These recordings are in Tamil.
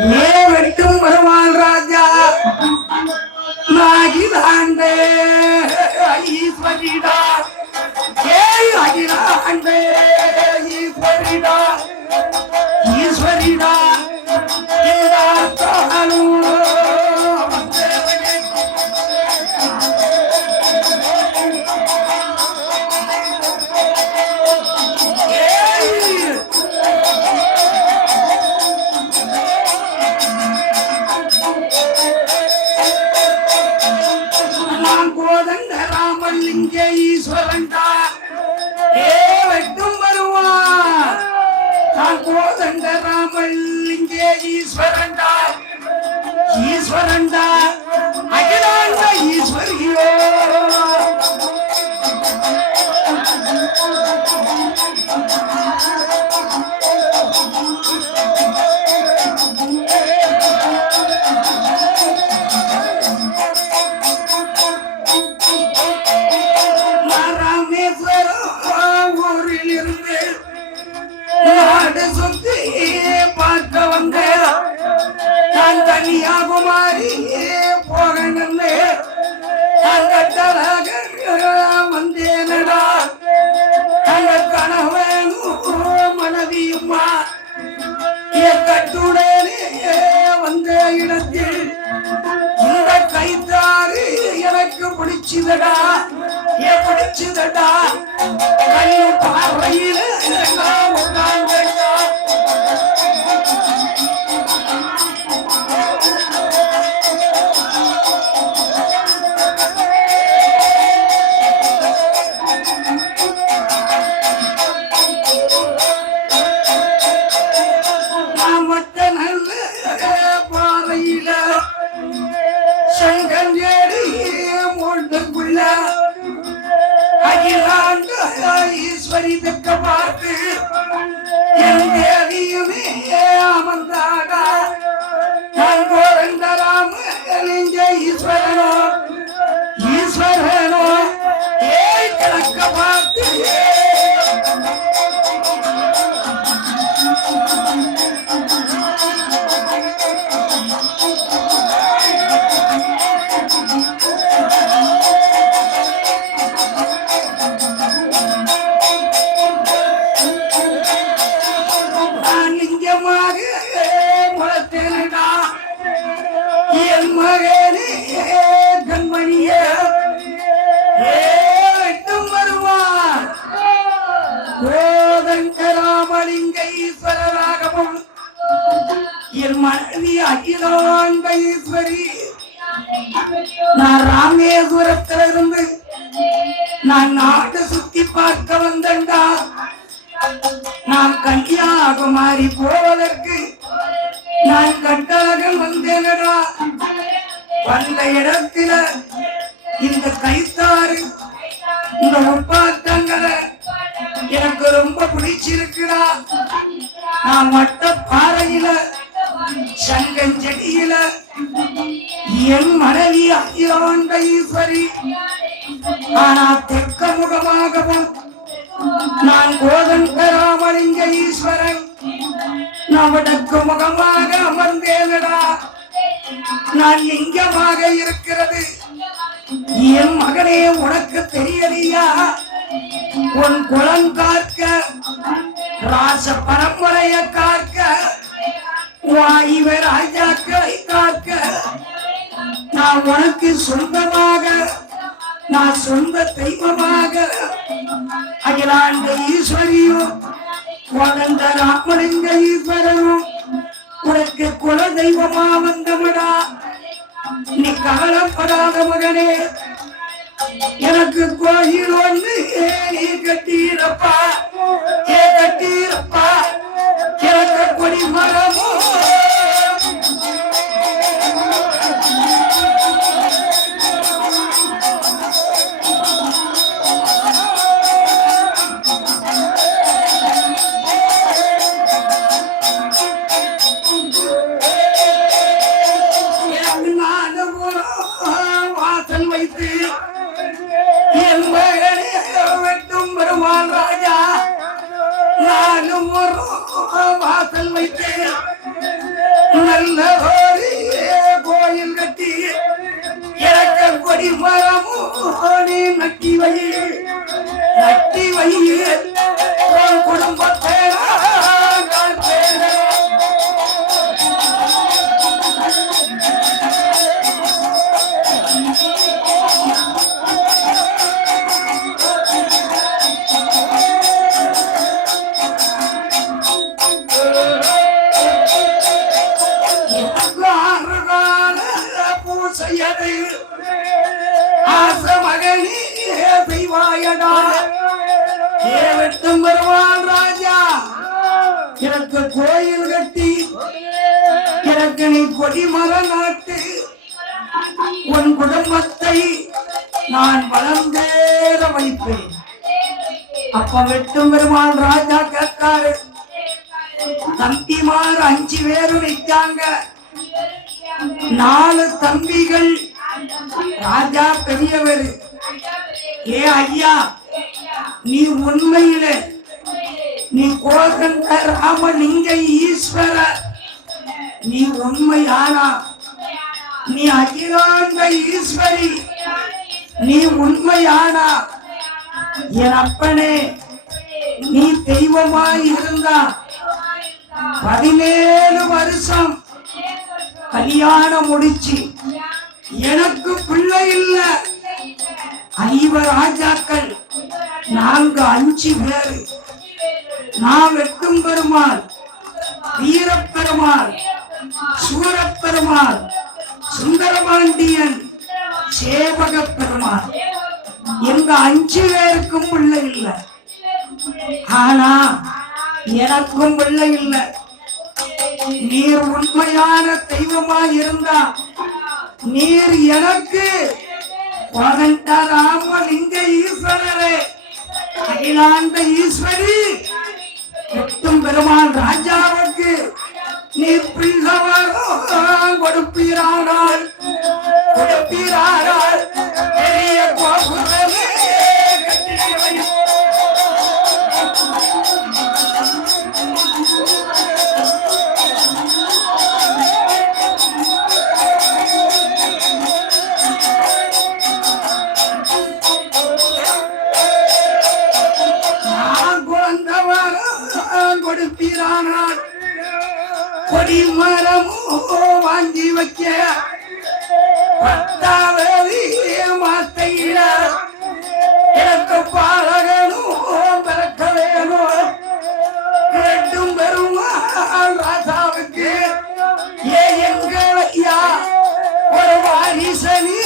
ஏ வெட்டும் பெருமாள் ராஜா நாகிலாண்டே ஈஸ்வரிடா ஏ அகிலாண்டே ஈஸ்வரிடா ஈஸ்வரிடா ஈஸ்வரன்டா ஏ வெட்டும் வருவான் நான் கோதண்ட ராமன் இங்கே ஈஸ்வரன்டா ஈஸ்வரன்டா அகிலாண்ட ஈஸ்வரியோ பார்க்க வந்த நான் கன்னியாகுமாரி போகணும் வந்தேனடா அந்த கணவனும் மனைவியுமா கட்டுடனே வந்த இடத்தில் இந்த கைத்தாறு எனக்கு பிடிச்சதடா பிடிச்சதடா கண்ணு பார்வையில ஈஸ்வரி தக்க பார்த்து என் தேவியுமே அமர்ந்தாடா நான் கோரந்தராம ஈஸ்வரனோ ஈஸ்வரனோ ஏ கணக்க பார்த்து ஈஸ்வரராகவும் என் மனைவி அகிலாண்ட ஈஸ்வரி நான் ராமேஸ்வரத்திலிருந்து நான் நாட்டை சுத்தி பார்க்க வந்தேன்டா நான் கன்னியாகுமாரி போவதற்கு நான் கட்டாக வந்தேனடா வந்த இடத்துல இந்த கைத்தாறு இந்த உப்பாட்டங்களை எனக்கு ரொம்ப பிடிச்சிருக்குடா நான் மட்ட பாறையில சங்கஞ்செடியில என் மனைவி அகிலாண்ட ஈஸ்வரி ஆனா தெற்க முகமாகவும் நான் கோதண்டராமலிங்க ஈஸ்வரன் நான் வடக்கு முகமாக அமர்ந்தேனடா நான் லிங்கமாக இருக்கிறது என் மகனே உனக்கு தெரியலையா உன் குலம் காக்க ராச பரம்பரைய காக்க வாயுவ ராஜாக்களை காக்க நான் உனக்கு சொந்தமாக நான் சொந்த தெய்வமாக அகிலாண்ட ஈஸ்வரியும் வளர்ந்த ராமலிங்க ஈஸ்வரனும் உனக்கு குல தெய்வமா வந்தவடா நீ கவலைப்படாத மகனே எனக்கு கோயில் ஒண்ணு நீ கட்டீரப்பா கட்டீரப்பா எனக்கு கொடி மரமோ வாசல் வைத்து என் மகனே வெட்டும் பெருமாள் ராஜா நானும் வாசல் வைத்து நல்லதோரி கோயில் கட்டி இறக்க கொடி மரமோனே நட்டி வை உன் குடும்பத்தை பெருமாள் ராஜா எனக்கு கோயில் கட்டி எனக்கு நீ கொடிமர நாட்டு உன் குடும்பத்தை நான் வளர்ந்தேற வைப்பேன். அப்ப வெட்டும் பெருமாள் ராஜா கேட்காரு. தம்பிமார் 5 பேரும் நிற்காங்க. 4 தம்பிகள். ராஜா பெரியவர். ஏ ஐயா, நீ உண்மையில நீ கோகண்ட ராமலிங்க ஈஸ்வர நீ உண்மையானா நீ அகிலாண்ட ஈஸ்வரி நீ உண்மையானா என் அப்பனே நீ தெய்வமாய் இருந்தா 17 வருஷம் கல்யாணம் முடிச்சு எனக்கு பிள்ளை இல்ல. 5 ராஜாக்கள், நாங்க 5 பேரு. நான் வெட்டும் பெருமாள், வீரப்பெருமாள், சூரப்பெருமாள், சுந்தரபாண்டியன், சேவக பெருமாள். எங்க 5 பேருக்கும் பிள்ளை இல்லை. ஆனா எனக்கும் பிள்ளை இல்லை. நீர் உண்மையான தெய்வமாய் இருந்தா நீர் எனக்கு கோகண்ட ராமலிங்க ஈஸ்வரரே அகிலாண்ட ஈஸ்வரி வெட்டும் பெருமாள் ராஜாவுக்கு நீ பிள்ளவரோ கொடுப்பீரானால் பெரிய கோபுரமே கொடுப்பீரானால் கொடி மரமோ வாங்கி வைக்க 10வது மாத்தையில எனக்கு பாலகனும் பிறக்க வேணும். கேட்டும் பெருமாள் ராஜாவுக்கு ஏ எங்கள் ஐயா ஒரு வாரிசனி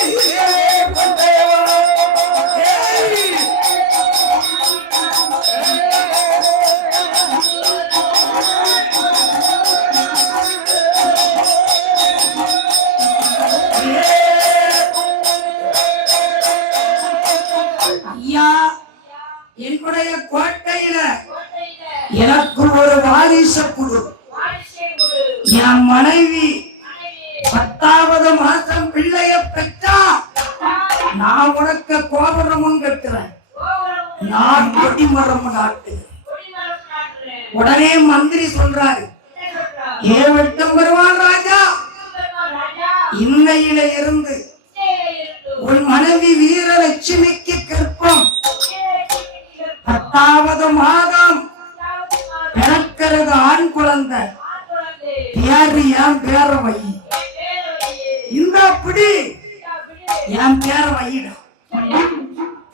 என்னுடைய கோட்டையில எனக்கு ஒரு வாரிசு குழு. என் மனைவி 10வது மாசம் பிள்ளைய பெற்றா நான் உனக்கு கோபுரமும் கட்டுறேன், நான் கொடிமரம் நாட்டுகிறேன். உடனே மந்திரி சொல்றாரு, ஏ வெட்டும் பெருமாள் ராஜா, இன்னையில இருந்து உன் மனைவி வீரலட்சுமிக்கு கற்பம் 10வது மாதம் பிறக்கிறது ஆண் குழந்தை. பேரு என் பேர வை, இந்த அப்படி என் பேர வையிட.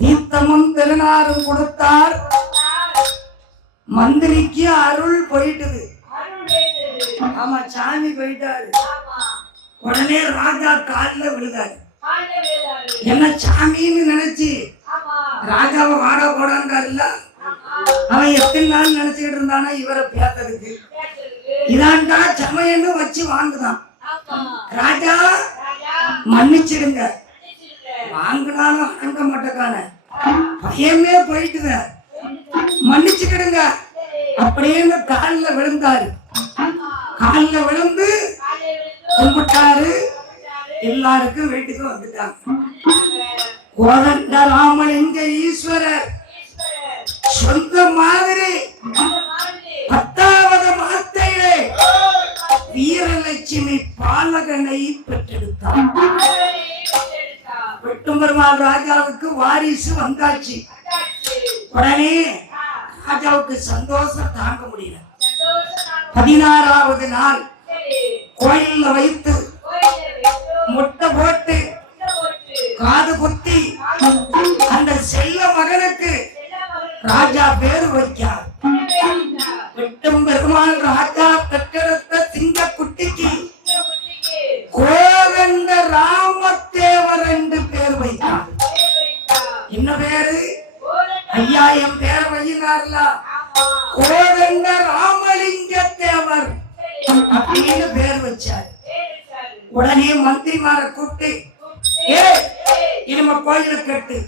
தீர்த்தமும் திருநாரும் கொடுத்தார். மந்திரிக்கு அருள் போயிட்டுது. ஆமா, சாமி போயிட்டாரு. உடனே ராஜா காலில் விழுதாரு. என்ன சாமின்னு நினைச்சு ராஜாவை வாடா போடான்றாருல்ல, அவன் எத்தனை நாள் நினைச்சுக்கிட்டு இருந்தானா இவரை பேசுறதுக்கு. இதாண்டா சமையன்னு வச்சு வாங்குதான். ராஜா மன்னிச்சிடுங்க, வாங்கினாலும் வாங்க மாட்டேக்கான பையமே போயிட்டுத, மன்னிச்சுக்கிடுங்க அப்படின்னு காலில் விழுந்தாரு. காலில் விழுந்து கும்பிட்டாரு. எல்லாருக்கும் வீட்டுக்கு வந்துட்டாங்க. கோகண்ட ராமலிங்க ஈஸ்வரர் சொந்த மாதிரி 10வது மாத்தையிலே வீரலட்சுமி பாலகனை பெற்றெடுத்தார். வெட்டும் பெருமாள் ராஜாவுக்கு வாரிசு வந்தாச்சு. உடனே ராஜாவுக்கு சந்தோஷம் தாங்க முடியல. 16வது நாள் கோயில்ல வைத்து முட்டை போட்டு காது குத்தி அந்த செல்ல மகனுக்கு ராஜா பேரு வைக்கார். வெட்டும் பெருமாள் ராஜா பெற்றெடுத்த சிங்க குட்டிக்கு கோவிந்த ராமதேவர் என்று பேர் வைத்தார். என்ன பேரு? ஐயா என் பேர் வையினார்ல, கோவிந்த ராமலிங்க தேவர் அப்படின்னு பேர் வச்சார். உடனே மந்திரிமாரை கூப்பிட்டு, ஏ இனிமே கோயிலுக்கு கட்டு,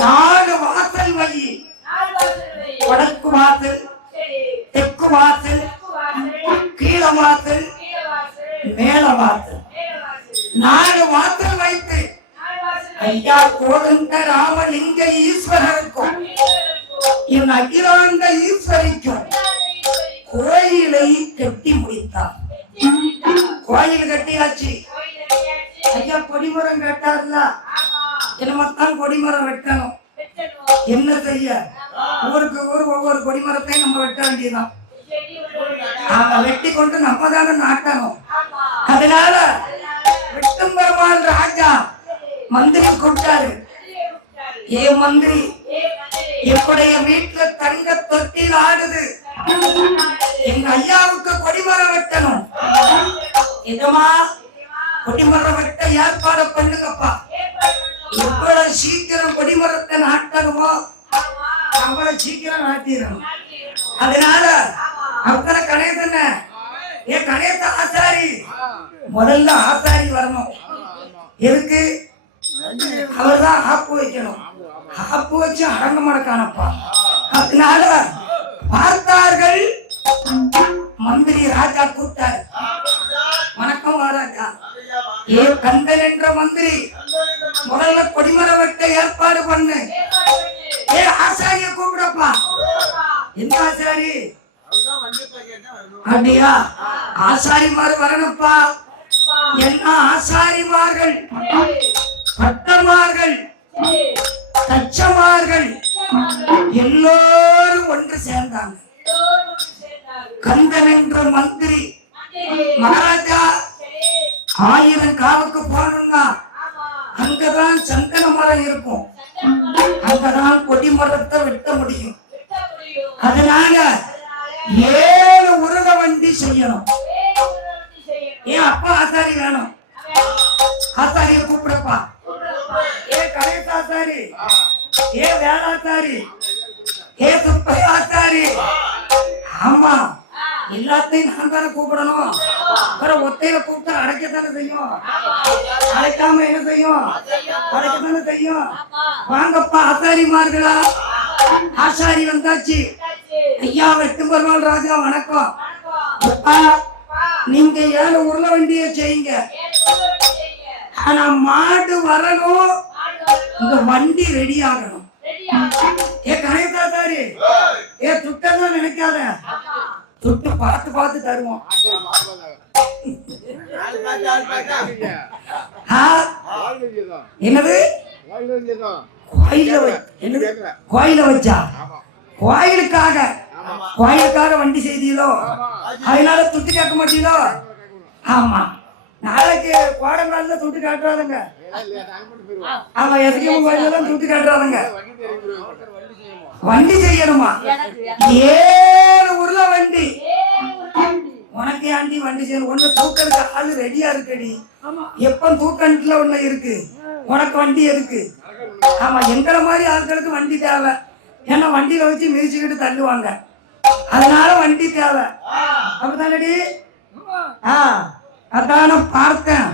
4 வாசல் வை, வடக்கு வாசல், தெற்கு வாசல், கீழ வாசல், மேல வாசல், 4 வாசல் வைத்து ஐயா கோவிந்த ராமலிங்க ஈஸ்வரருக்கும் என் அகிலாண்ட ஈஸ்வரிக்கும் கோயிலை கட்டி முடித்தார். கோயில் கட்டியாச்சு. ஐயா கொடிமரம் வெட்டார்ல, என்னமத்தான் கொடிமரம் வெட்டணும். என்ன செய்ய, ஊருக்கு ஊர் ஒவ்வொரு கொடிமரத்தையும் நம்ம வெட்ட வேண்டியதான். வெட்டி கொண்டு நம்ம தானே நாட்டணும். அதனால வெட்டும் பெருமாள் ராஜா மந்திரி கூப்பிட்டாரு. ஏ மந்திரி, என்னுடைய வீட்டுல தங்க தொட்டில் ஆடுது, எங்க ஐயாவுக்கு கொடிமரம் வெட்டணும். இதமா கொடிமரம் வெட்ட ஏற்பாடு பண்ணுங்கப்பா. எவ்வளவு சீக்கிரம் கொடிமரத்தை நாட்டணுமோ அவ்வளவு சீக்கிரம் நாட்டிடணும். அதனால அத்தனை கணேசன், ஏ கணேச ஆசாரி, முதல்ல ஆசாரி வரணும். எதுக்கு? அவர்தான் ஆப்பு வைக்கணும். ஆப்பு வச்சு அடங்க மடக்கானப்பா. அதனால பார்த்தார்கள். மந்திரி ராஜா கூப்பிட்டார். வணக்கம் மகாராஜா. ஏ கந்தன் என்ற மந்திரி, முதல்ல கொடிமர வெட்ட ஏற்பாடு பண்ணு. ஏ ஆசாரிய கூப்பிடப்பா. என்ன ஆசாரி? அப்படியா? ஆசாரிமார் வரணுப்பா. என்ன ஆசாரிமார்கள், பட்டமார்கள், தச்சமார்கள் எல்லோரும் ஒன்று சேர்ந்தாங்க. கந்தன் என்ற மந்திரி, மகாராஜா 1000 காவுக்கு போகணும்னா அங்கதான் சந்தன மரம் இருக்கும், அங்கதான் கொடி மரத்தை வெட்ட முடியும். அதனால 7 உருக வண்டி செய்யணும். ஏன் அப்பா ஆசாரி வேணும். ஆசாரிய கூப்பிடப்பா. ஏ கணேச ஆசாரி, ஏ வேளாசாரி, ஏ சுப்பை ஆசாரி. ஆமா, எல்லாத்தையும் நான் தானே கூப்பிடணும். அப்புறம் ஒத்தையில கூப்பிட்டா அடைக்கத்தானே செய்யும். அடைக்காம என்ன செய்யும்? அடைக்கத்தானே செய்யும். வாங்கப்பா ஆசாரிமார்களா. ஆசாரி வந்தாச்சு. ஐயா வெட்டும் பெருமாள் ராஜா வணக்கம். நீங்க 7 உருள வண்டியை செய்யுங்க. ஆனா மாடு வரணும், இந்த வண்டி ரெடி ஆகணும். ஏ கணேசாசாரி, ஏ துட்டதான் நினைக்காத, துட்டு பார்த்து பார்த்து தருவோம். என்னது? கோயில வச்சா கோயிலுக்காக, கோயிலுக்காக வண்டி செய்தீங்களோ, அதனால துட்டு கேட்க மாட்டீங்களோ? ஆமா, நாளைக்கு கோடங்கால துட்டு காட்டுறாதுங்க. ஆமா, எதுக்கும் கோயில துட்டு காட்டுறாதுங்க. வண்டி செய்யணுமா? 7 உருள வண்டி. உனக்கு ஆண்டி வண்டி செய்யணும். ஒண்ணு தூக்கிறதுக்கு ஆளு ரெடியா இருக்குடி. எப்ப தூக்கத்துல ஒண்ணு இருக்கு, உனக்கு வண்டி எதுக்கு? ஆமா, எங்களை மாதிரி ஆட்களுக்கு வண்டி தேவை. ஏன்னா வண்டியில வச்சு மிதிச்சுக்கிட்டு தள்ளுவாங்க, அதனால வண்டி தேவை. அப்படித்தானடி? அதான பார்த்தேன்.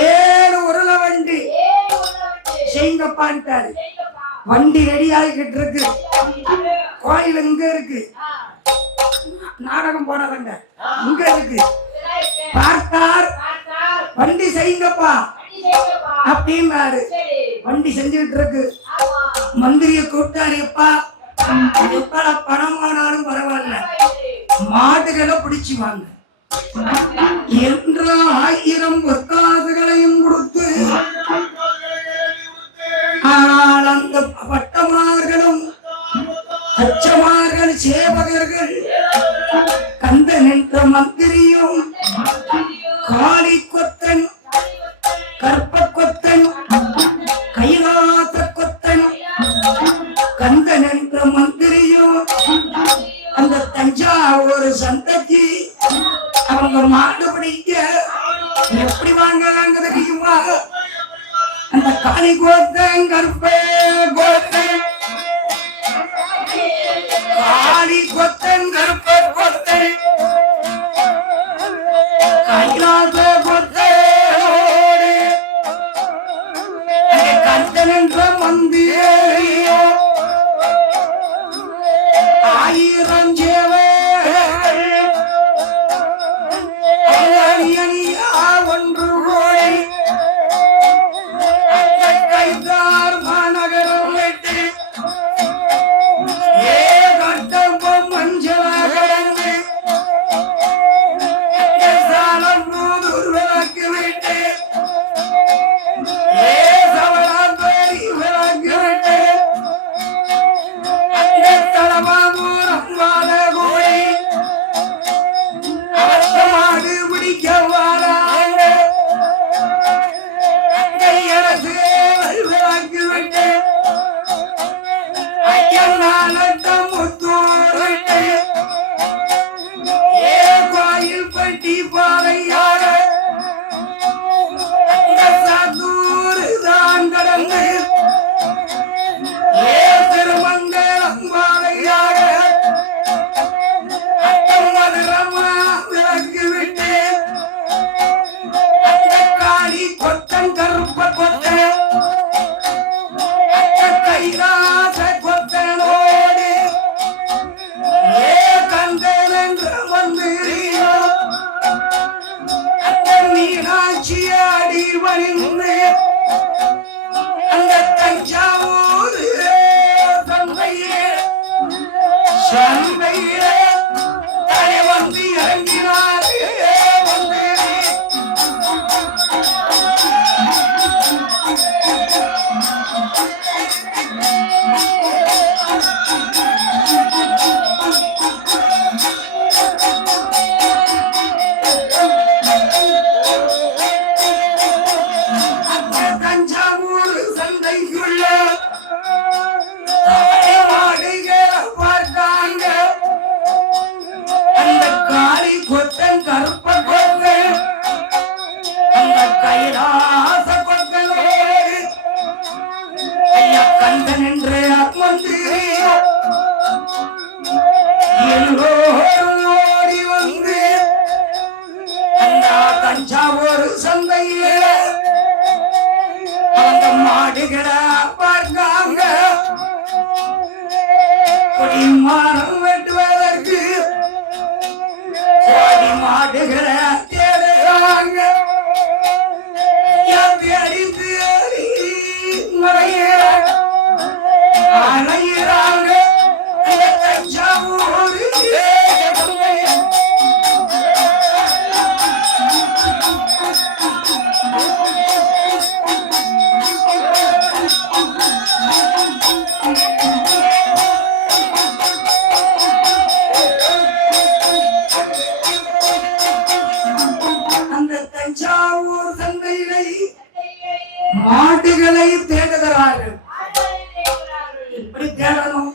7 உருள வண்டி செய்யுங்கப்பான்ட்டாரு. வண்டி ரெடி ஆகிக்கிட்டு இருக்கு. கோயில் இங்க இருக்கு, நாடகம் போனவங்க இங்க இருக்கு. பார்த்தார், வண்டி செய்யுங்கப்பா அப்படின்னாரு. வண்டி செஞ்சுக்கிட்டு இருக்கு. மந்திரிய கூப்பிட்டாரு. எப்பா எப்ப பணம் ஆனாலும் பரவாயில்ல, மாடுகளை பிடிச்சு வாங்க. என்ற 1000 பொற்காசுகளையும் கொடுத்து ஆனால் அந்த பட்டமார்களும் அச்சமார்கள் சேவகர்கள் கந்தன் என்ற மந்திரியும் காளி கொத்தன் கற்ப கொத்தன் கைலாச கொத்தன் கந்தன் என்ற மந்திரியும் அந்த தஞ்சாவூர் சந்தைக்கு அவங்க மாடு பிடிக்க எப்படி வாங்கலாங்க தெரியுமா? அந்த காளி கோத்தன் கற்பே கோத்தன் காளி கொத்தன் கற்ப கொத்தன் கைலாச கொத்தனோடு கந்தன் என்ற மந்திரியோ 1000 சேவை ஒன்று கோடி கைதார் மாநகரம் விட்டு கட்டம்பம் மஞ்சள் கடந்து சாலம் மூதூர் விளக்கு விட்டு சவளாம்பேரி விளக்கு விட்டு தலமாபுரம் வாழ கோடி மாடு பிடிக்க வாழாங்க கையரசு விளக்கு விட்டு ஐயனாலட்டம் முத்தூர் விட்டு கோயில் பட்டி பாறையாக சாத்தூர் தான் கடந்து திருமங்கலம் பாறையாக மதுரமா விளக்கு விட்டு காளி கொத்தன் கருப்ப கொத்தன் கைலாச கொத்தனோடு கந்தன் என்ற மந்திரியோ மீனாட்சி அடி வணிந்து அந்த தஞ்சாவூர் சந்தையே தலை வந்து இறங்கினார் தஞ்சாவூர் சந்தைக்குள்ள பார்த்தாங்க அந்த காளி கொத்தன் கருப்ப கொத்தன் அந்த கைலாச கொத்தனோடு ஐயா கந்தன் என்று மந்திரியோ எல்லோரும் ஓடி வந்து அந்த தஞ்சாவூர் சந்தையில் அவங்க மாடுகளை பார்த்தாங்க மரம் வெட்டுவதற்கு மாடுகளை தேடுறாங்க தேடி தேடி அலையிறாங்க தஞ்சாவூர் மாடுகளை தேடுகிறார்கள். எப்படி தேடணும்?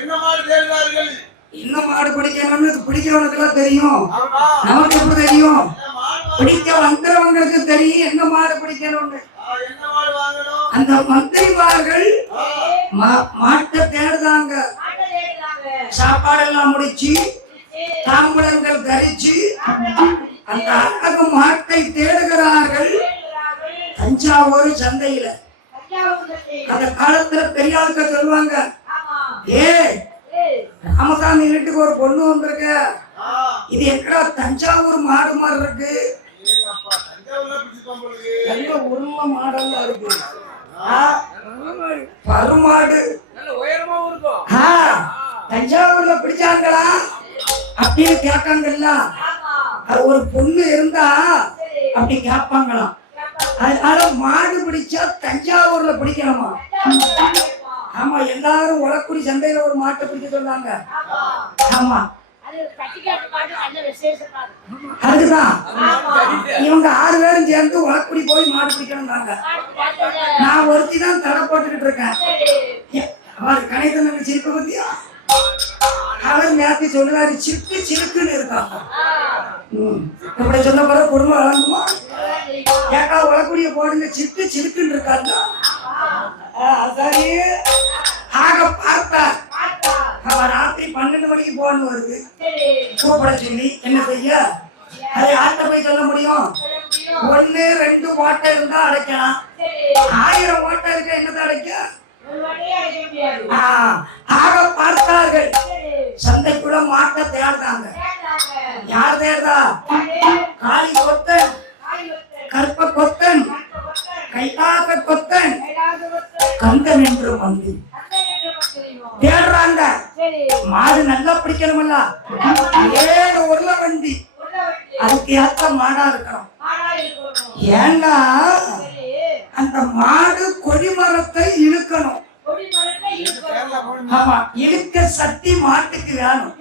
என்ன மாடு பிடிக்கணும்னு பிடிக்கிறவனுக்கு தெரியும். நமக்கு எப்படி தெரியும்? பிடிக்க வந்தவங்களுக்கு தெரியும் என்ன மாடு பிடிக்கணும்னு. அந்த மந்திரிமார்கள் மாட்டை தேடுதாங்க. சாப்பாடெல்லாம் முடிச்சு தாம்பூலங்கள் தரிச்சு அந்த அழகு மாட்டை தேடுகிறார்கள். தஞ்சாவூர் சந்தையில அந்த காலத்துல பெரியாளுக்க சொல்லுவாங்க, ஏ ராமசாமி வீட்டுக்கு ஒரு பொண்ணு வந்திருக்க, இது எங்கடா தஞ்சாவூர் மாடு மாதிரி இருக்கு, எங்க உருவ மாடெல்லாம் இருக்கு, பருமாடு தஞ்சாவூர்ல பிடிச்சாங்களா? அப்படின்னு கேட்காங்கல்ல. அது ஒரு பொண்ணு இருந்தா அப்படி கேட்பாங்களாம். அதனால மாடு பிடிச்சா தஞ்சாவூர்ல பிடிக்கணுமா? ஆமா, எல்லாரும் உலக்குடி சந்தையில ஒரு மாட்டை பிடிக்க சொன்னாங்க. ஆமா, அதுக்குதான் இவங்க 6 பேரும் சேர்ந்து உலக்குடி போய் மாடு பிடிக்கணும்னாங்க. நான் ஒருத்தி தான் தடை போட்டுக்கிட்டு இருக்கேன். அவர் கணேசன் சிரிப்பு பத்தியா அவர் நேரத்தை சொல்லுவாரு, சிரிப்பு சிரிப்புன்னு இருக்காங்க. இப்படி சொன்ன பிறகு குடும்பம் வளர்ந்துமா? ஏக்கா உலக்குடிய போடுங்க, சிரிப்பு சிரிப்புன்னு இருக்காங்க. சரி, ஆக பார்த்தா அவன் ராத்திரி 12 மணிக்கு போன்னு வருது கூப்பிட சொல்லி. என்ன செய்ய? அதை ஆட்ட போய் சொல்ல முடியும்? 1 2 ஓட்டை இருந்தா அடைக்கலாம். 1000 ஓட்டை இருக்க என்னத்தை அடைக்க? ஆக பார்த்தார்கள். சந்தைக்குள்ள மாட்டை தேர்ந்தாங்க. யார் தேர்தா? காளி கொத்தன், கற்ப கொத்தன், கைலாச கொத்தன், கந்தன் என்று வந்து தேடுறாங்க. மாடு நல்லா பிடிக்கணும்ல. 7 உருள வண்டி, அதுக்கு ஏற்ற மாடா இருக்கணும். ஏன்னா அந்த மாடு கொடிமரத்தை இழுக்கணும். ஆமா, இழுக்க சக்தி மாட்டுக்கு வேணும்.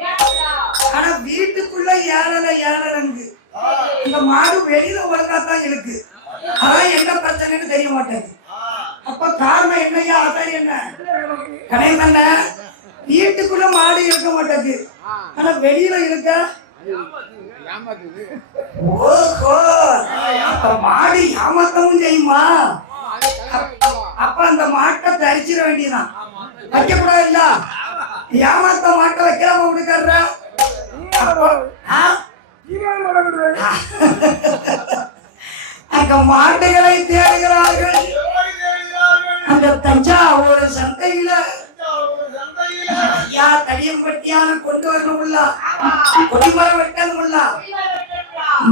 ஆனா வீட்டுக்குள்ள ஏழலைங்கு இந்த மாடு வெளியில ஒழுங்காத்தான் இழுக்கு. அதான் என்ன பிரச்சனைன்னு தெரிய மாட்டேங்குது. அப்ப காரணம் என்னையா? அதான் என்ன கணேசன், வீட்டுக்குள்ள மாடு இருக்க மாட்டேங்குது, ஆனா வெளியில இருக்க. ஓஹோ, அப்ப மாடு ஏமாத்தமும் செய்யுமா? அப்ப அந்த மாட்டை தரிச்சிட வேண்டியதான், வைக்க கூடாது இல்ல. ஏமாத்த மாட்டை வைக்காம விடுக்கற அங்க மாட்டுகளை தேடுகிறார்கள். அந்த தஞ்சாவூர் சந்தையில தடியம்பட்டியான கொண்டு வரணும்ல, கொடிமரம் வெட்டணும்ல,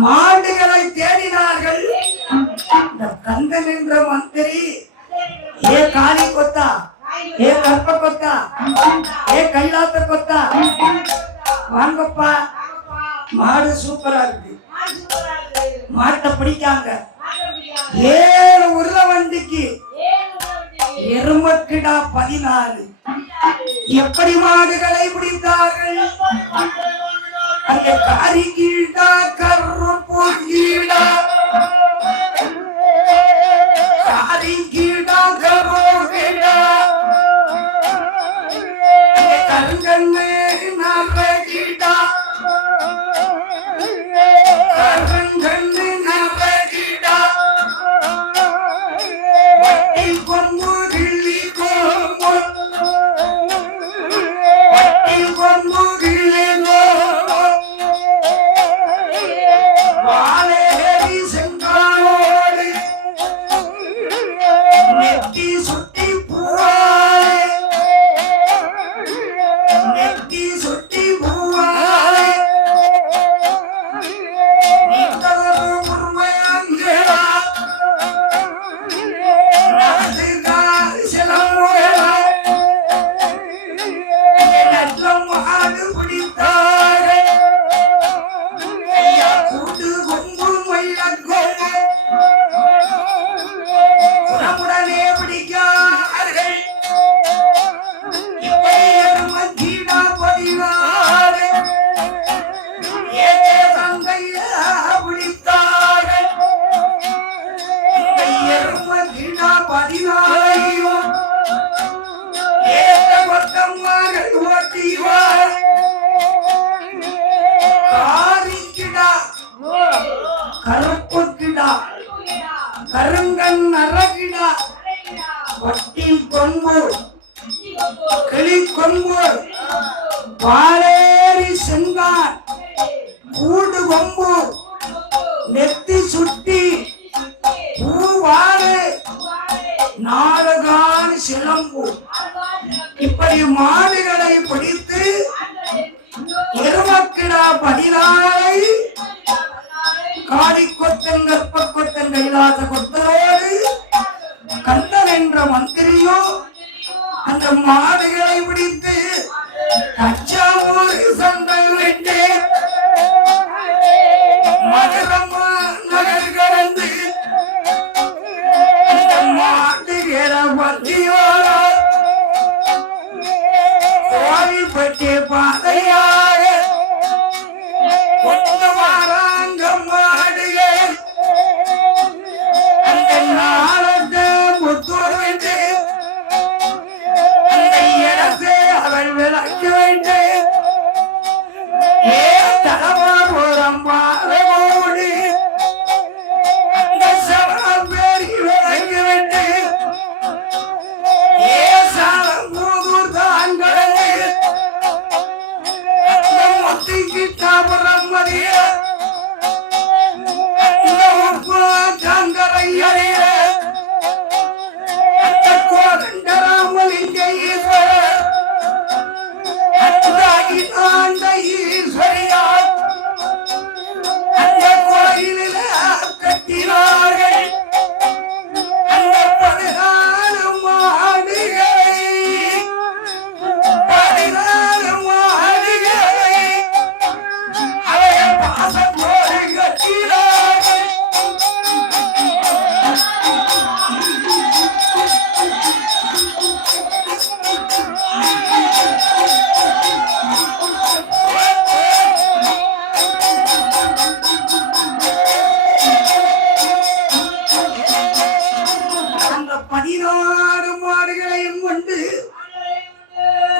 மாடுகளை தேடினார்கள். இந்த கந்தன் என்ற மந்திரி, ஏ காளி கொத்தா, ஏ கற்ப கொத்தா, ஏ கைலாச கொத்தா, வாங்கப்பா, மாடு சூப்பரா இருக்கு, மாட்டை பிடிக்காங்க. 7 உருள வண்டிக்கு எருமக்கிடா 14. எப்படி மாடுகளை பிடித்தார்கள்? அந்த காரி கீழா, கருப்பு கீழா, காரி கீழா, கருப்பு கீழா, கருங்கண்ணு நல்ல கீழா, கருங்கண்ணு நல்ல கீழா, வட்டி கொம்பு கிள்ளி கொம்பு, வட்டி கொம்பு கிள்ளி வாழேறி செங்காலோடு நெத்தி சுட்டி பூவாலே, நெத்தி சுட்டி பூவாலே, நீத்தவரு முருமையாங்களா, நாடுகார் சிலம்புகளா, நெல்லம் ஆடு பிடித்தாரே, கூட்டு கொம்பு மயிலங்கொம்பு குணமுடனே பிடிக்கார்கள். மத்தினா 16 சந்தைய பிடித்தார்கள். மத்தினா 16 பக்கமாக ஓட்டிவார். காரிக்கிடா, கருப்பு கிடா, கருங்கண் அரகிடா, வட்டி கொம்பு, கிளி கொம்பு, பாலேரி செங்கான், கூடு கொம்பு, நெத்தி சுட்டி, பூவாறு, நாடகான் சிலம்பு, இப்படி மாடுகளை பிடித்து எருமக்கிடா 14 காளி கொத்தன், கற்ப கொத்தன், கைலாச கொத்தனோடு கந்தன் என்ற மந்திரியோ அந்த மாடுகளை பிடித்து தஞ்சாவூர் சந்தையில்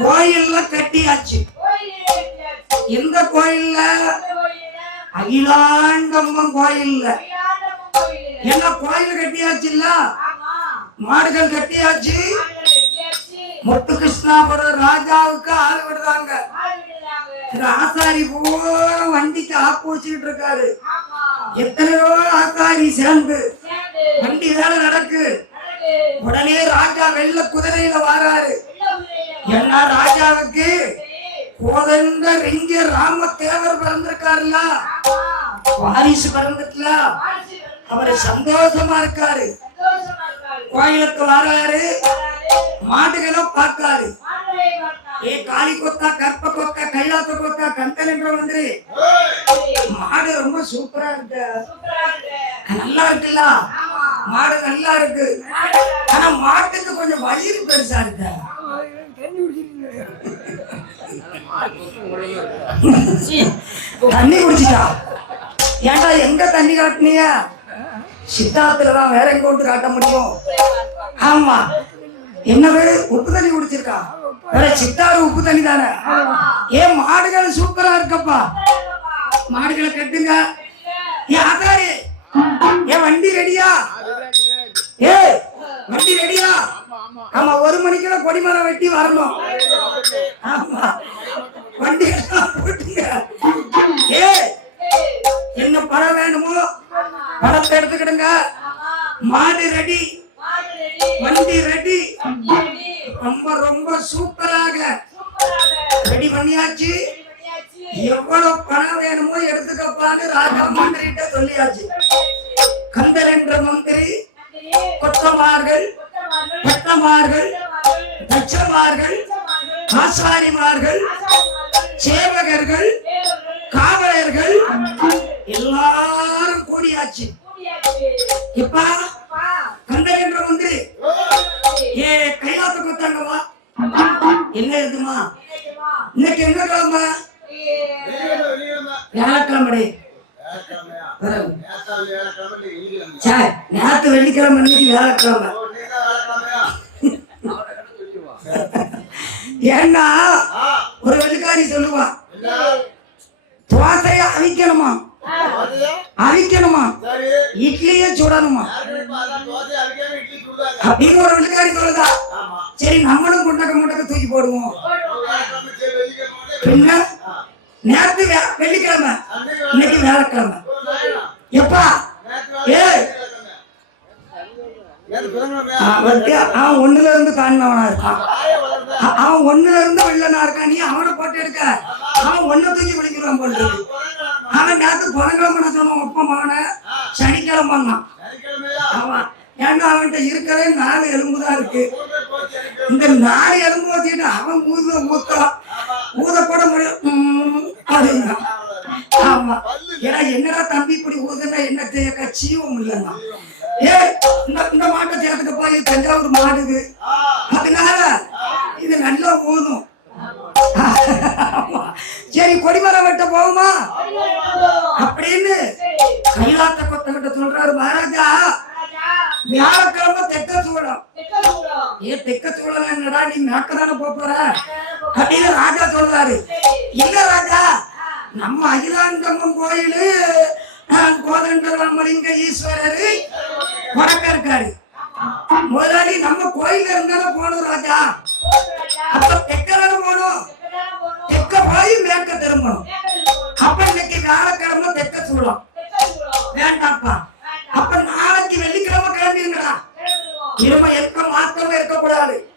கோயில்ல கட்டியாச்சு. எந்த கோயில்ல? அகிலாண்டம்மன் கோயில்ல. என்ன கோயில் கட்டியாச்சுல்ல, மாடுகள் கட்டியாச்சு. முத்து கிருஷ்ணாபுரம் ராஜாவுக்கு ஆள் விடுறாங்க. ஆசாரி பூரா வண்டிக்கு ஆப்பு வச்சுக்கிட்டு இருக்காரு. எத்தனையோ ஆசாரி சேர்ந்து வண்டி வேலை நடக்கு. உடனே ராஜா வெள்ள குதிரையில வாராரு. என்ன ராஜாவுக்கு கோதண்ட ரிங்க ராமதேவர் பிறந்திருக்காருல்ல, வாரிசு பிறந்துட்டுல, அவரு சந்தோஷமா இருக்காரு. கோயிலுக்கு வராரு, மாடுகளை பார்க்காரு. ஏ காளி கொத்தா, கற்ப கொத்தா, கைலாச கொத்தா, கந்தல் என்ற வந்து மாடு ரொம்ப சூப்பரா இருக்கு, நல்லா இருக்குல்ல, மாடு நல்லா இருக்கு. ஆனா மாட்டுக்கு கொஞ்சம் வயிறு பெருசா இருக்கு. தண்ணி குடிச்சிட்டா. ஏன்டா எங்க தண்ணி காட்டினிய? சித்தாத்துலதான், வேற எங்க கொண்டு காட்ட முடியும்? ஆமா, என்ன பேரு உப்பு தண்ணி குடிச்சிருக்கா. வேற சித்தாறு உப்பு தண்ணி தானே. ஏன் மாடுகள் சூப்பரா இருக்கப்பா, மாடுகளை கட்டுங்க. ஏன் ஆதாரி, ஏன் வண்டி ரெடியா? ஏ வண்டி ரெடியா? ஆமா, 1 மணிக்குள்ள கொடிமரம் வெட்டி வரணும். ஆமா, வண்டி போட்டுங்க. ஏ என்ன பழம் வேணுமோ பழத்தை எடுத்துக்கிடுங்க. மாடு ரெடி, வண்டி ரெடி, ரொம்ப ரொம்ப சூப்பராக ரெடி பண்ணியாச்சு. எவ்வளவு பணம் வேணுமோ எடுத்துக்கப்பான்னு ராஜா மந்திரிட்ட சொல்லியாச்சு. கந்தல் என்ற மந்திரி கொத்தமார்கள், பட்டமார்கள், தச்சமார்கள், ஆசாரிமார்கள், சேவகர்கள், காவலர்கள் எல்லாரும் கூடியாச்சு. இப்ப கந்தல் என்ற மந்திரி, ஏ கைலாச கொத்தாங்கவா, என்ன இருக்குமா? இன்னைக்கு என்ன கிழமை? வியாழக்கிழமை. நேற்று வெள்ளிக்கிழமை, இன்னைக்கு வியாழக்கிழமை. ஏன்னா ஒரு வெள்ளிக்காரி சொல்லுவான், தோசைய அவிக்கணுமா, அவிக்கணுமா, இட்லியே சுடணுமா அப்படின்னு ஒரு வெள்ளிக்காரி சொல்லுதா. சரி, நம்மளும் முண்டக்க தூக்கி போடுவோம். பின்ன நேற்று வெள்ளிக்கிழமை, இன்னைக்கு வியாழக்கிழமை. எப்பா ஏ அவன் 1ல இருந்து தாண்டினவனா இருக்கான், அவன் 1ல இருந்து வெள்ளனா இருக்கான். நீ அவனை போட்டு எடுக்க, அவன் 1 தூக்கி விழிக்கிறான் போட்டு. அவன் நேற்று புதன்கிழமை சொன்னான், ஒப்ப மகன சனிக்கிழமை. அவன் ஏன்னா அவன்கிட்ட இருக்கவே 4 எலும்புதான் இருக்கு. இந்த 4 எலும்பு வச்சுக்கிட்டு அவன் ஊதலாம், ஊதப்பட முடியும் அப்படின்னா. ஆமா, ஏன்னா என்னடா தம்பி இப்படி ஊதுன்னா என்ன கட்சியும் இல்லைன்னா. ஏ இந்த மாட்டை சேர்த்துட்டு போய் தஞ்சாவூர் மாடுது, அதனால இது நல்லா ஊதும். சரி, கொடிமரம் வெட்ட போகுமா அப்படின்னு கைலாச கொத்தகிட்ட சொல்றாரு. மகாராஜா, வியாழக்கிழமை தெக்க சூழம். ஏன் தெக்க சூழல் என்னடா, நீ மேக்கதானே போற அப்படின்னு ராஜா சொல்றாரு. இல்ல ராஜா, நம்ம அகிலாண்டம்மன் கோயிலு கோதண்டராமலிங்க ஈஸ்வரரு வடக்க இருக்காரு. முதலாளி நம்ம கோயில இருந்தாலும் போகணும் ராஜா.